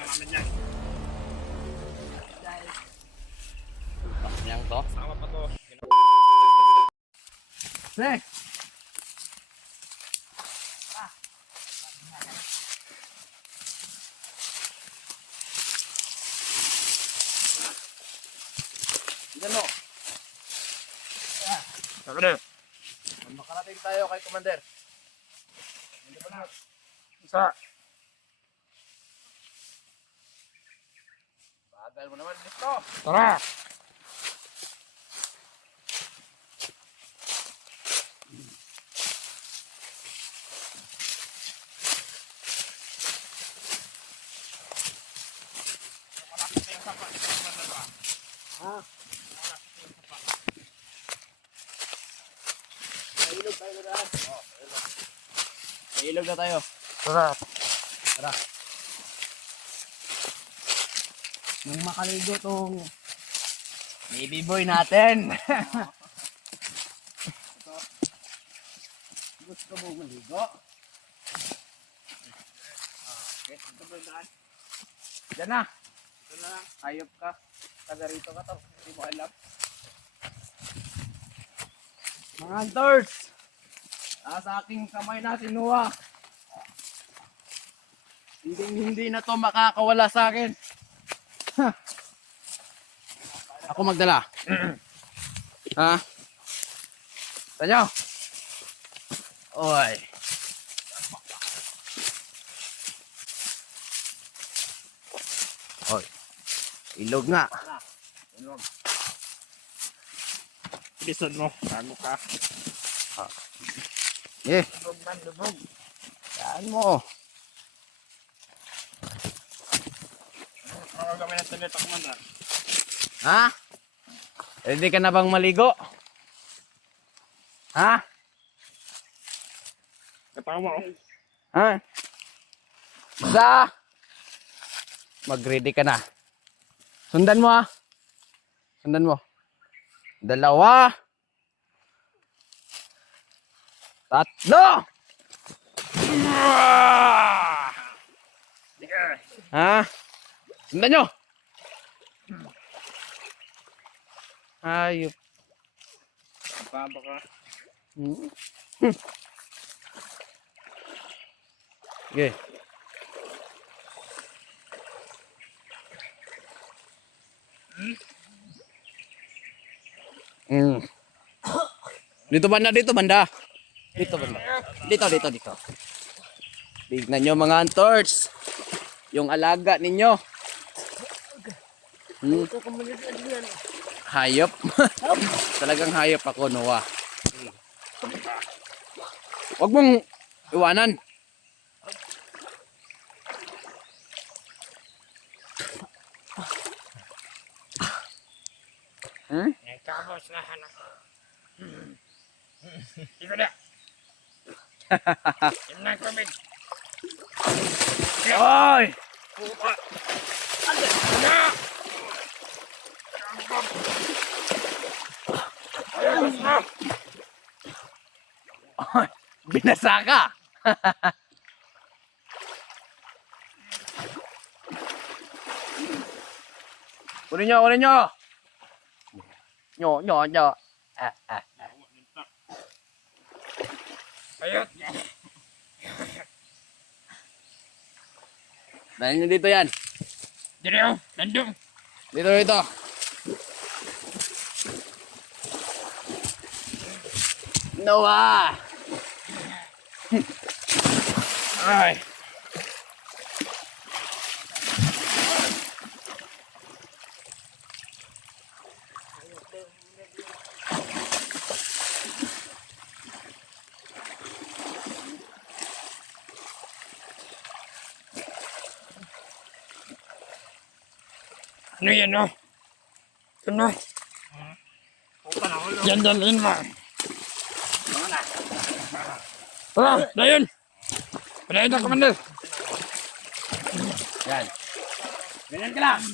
lang namin yan. Yang to. Sama pa to. Pre! Diyan mo. Sabi na. Makarating tayo kay Commander. Isa. Bagal mo naman dito. Tara. Ha? Ilog tayo na daan. Ilog na tayo. Tara. Tara. Nang makaligo tong baby boy natin. Gusto mo maligo? Okay, ito ba daan? Diyan na. Ito na lang. Hayop ka. Taga rito ka to. Hindi mo alam. Mga hunters! Sa aking kamay na sinuha. Hindi na to makakawala sa akin. Ako magdala. Ha? Tanyo? Oy. Oy. Ilog nga. Ilog. Bilisan mo. Ano ka? Eh. Lubog man, lubog. Yan mo. Ano kami ng talita, Commander? Ha? Ready ka na bang maligo? Ha? Katawa ko. Ha? Isa. Mag-ready ka na. Sundan mo ha. Sundan mo. Dalawa. Tatlo. Ha? Sundan nyo. Ayop. Baba ka. Okay. Dito banda, dito banda. Dito banda. Dito. Tignan nyo mga hunters. Yung alaga ninyo. Hayop. Talagang hayop ako, Noah. Huwag mong iwanan. Nagkabos na hanak. Ikaw na. Yung nagkabig. Oy! Pupa. Ano? Ayos na. Oy! Binasa ka! Kunin nyo! Nyo. Ayot. Dahil nyo dito yan. Direw. Nandung. Dito. Noah! Ay. Ano yan, no? Ano? Yan, dalhin mo. Tara, dayon. Padayon na, Commander. Yan. Ganyan ka lang.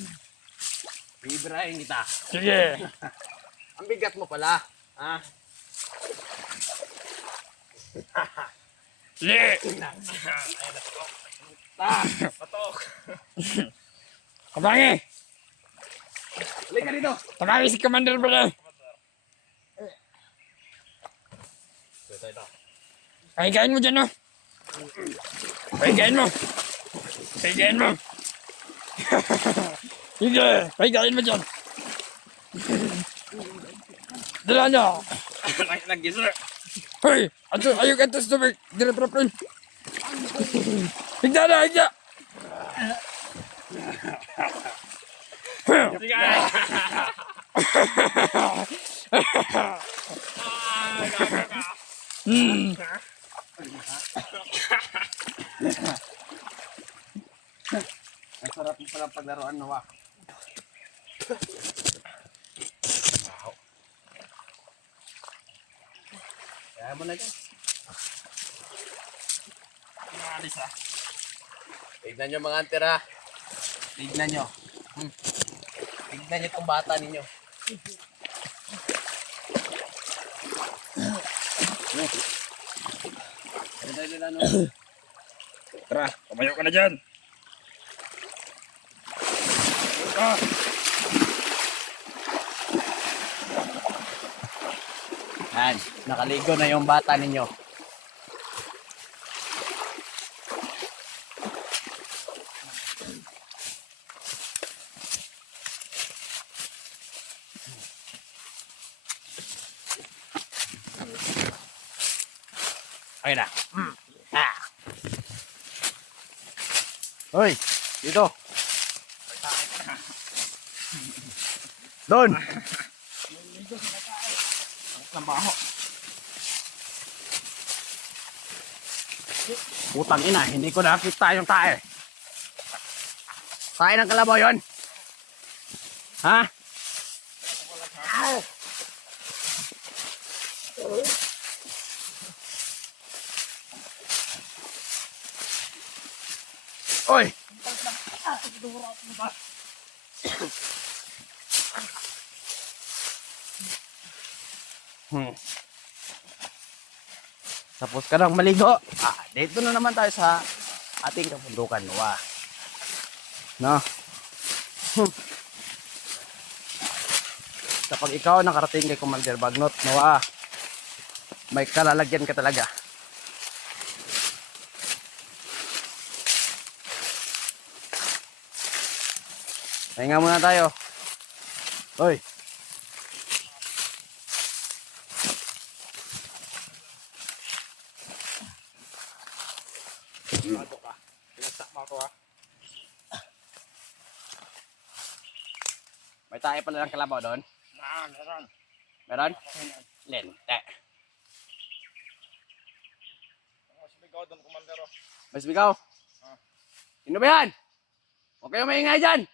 Bibirahin kita. Sige. Ang bigat mo pala. Ha? Li! Patok. Kabangi! Halika dito. Tabangi si Commander pala. Pahigain mo dyan, no? Pahigain mo. Pahigain mo. Sige, pahigain mo dyan. Dala niya. Nag-gisa. Hoy, ayaw ka ito sa tubig. Dire-propin. Higda na, higda. Sige. Hmm. Ang sarap mo palang paglaruan, Noah. Kaya mo na dyan. Alis ah. Tignan nyo mga antera. Tignan nyo. Tignan nyo itong bata ninyo. Ano tayo nila, no? Tara, kumayo ka na dyan. Ah. Yan, nakaligo na yung bata ninyo. Okay na. Hoy, dito. Doon. Lambaho. Putang ina, hindi ko nakita yung tae. Tae ng kalabaw yun? Ha? Oy! Tapos ka nang maligo. Dito na naman tayo sa ating kabundukan. Wow. No? Kapag ikaw nakarating kay Commander Bagnot, Noah, may kalalagyan ka talaga. Pahinga muna tayo. Hoy. Bago ka. Pinagsak mo ako ah. May tayo pala ng kalabaw doon. Meron. Meron? Lente. Mas bigaw doon, komandero. Mas bigaw. Sino ba yan? Huwag kayong maingay dyan.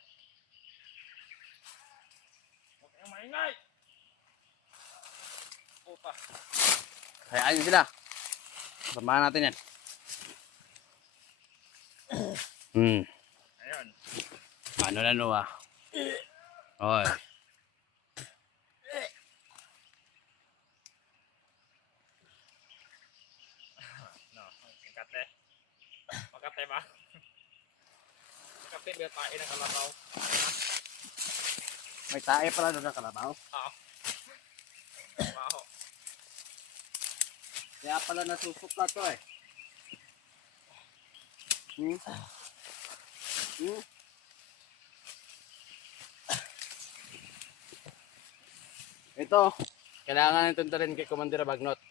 Huwag kayong maingay. Puta. Hayaan nyo sila. Samahan natin yan. Ayun. Ano na, Noah? Hoy. No, Makate. Makate ba? Makate ba tayo ng kalabaw? May tayo pala doon ng kalabaw. Oo. Baho. Kaya pala nasusukla to eh. Ito, kailangan itong rin kay Commander Bagnot.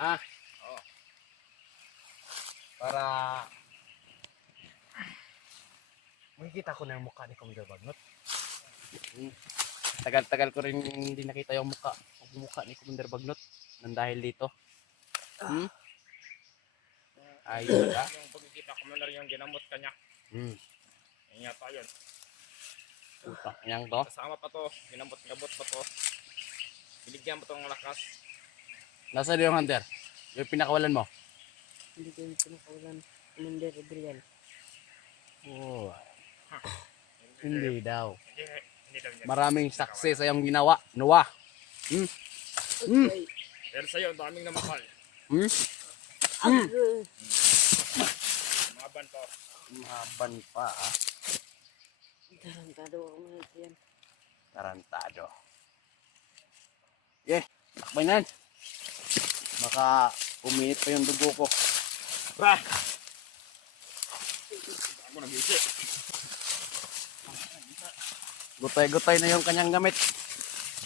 Ha? Oo. Para makikita ko na yung mukha ni Commander Bagnot. Tagal-tagal ko rin hindi nakita yung mukha ni Commander Bagnot nang dahil dito. Ayun ka. Yung pagkikita ko man yung ginamot ka niya. Ingat pa yun. Putak niyang to. Kasama pa to. Ginamot-gabot pa to. Binigyan mo tong lakas. Nasaan yung hunter? Yung pinakawalan mo? Hindi ko yung pinakawalan. Commander Adrian. Oh. Hindi daw. Hindi daw niya. Maraming success sa iyong ginawa. Noah. Okay. Pero sa'yo, ang daming namakal. Maban pa. Maban pa ah. Tarantado ako mga yan. Tarantado. Okay, takbay na yan. Baka uminit pa yung dugo ko. Ba! Ako nag-isi. Gutay-gutay na yung kanyang gamit.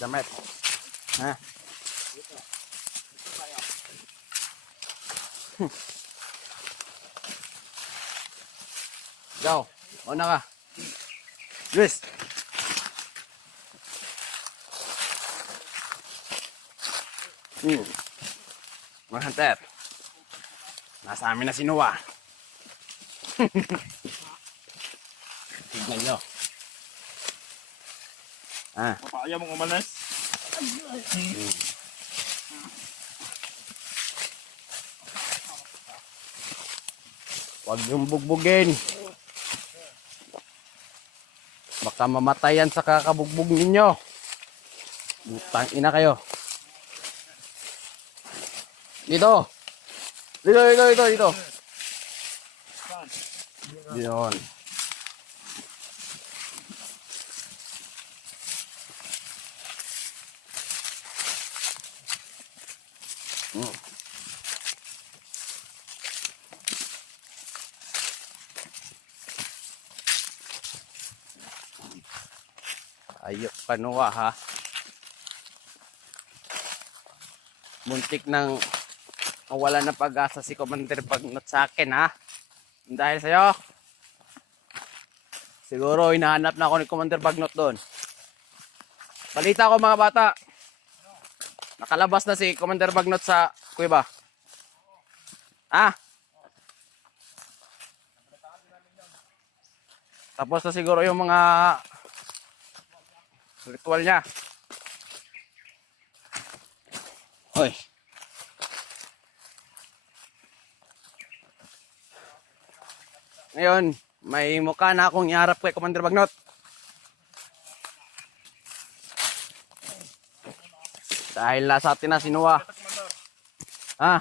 Damit. Ha? Go. Una ka. Luis. Mga hunter. Nasa amin na si Noah. Tignan nyo. Ah. Papaya mong umalas. Huwag yung bugbugin. Baka mamatayan sa kakabugbog ninyo. Butang ina kayo. Dito. Dito. Diyon. Ayok ka Noah ha. Muntik nang mawala na pag-asa si Commander Bagnot sa akin ha. Dahil sa'yo. Siguro hinahanap na ako ni Commander Bagnot doon. Balita ko mga bata. Nakalabas na si Commander Bagnot sa kuweba. Ah? Tapos na siguro yung mga ritual niya. Hoy. Ngayon, may mukha na akong iharap kay Commander Bagnot. Dahil nasa atin na si Noah. Ha?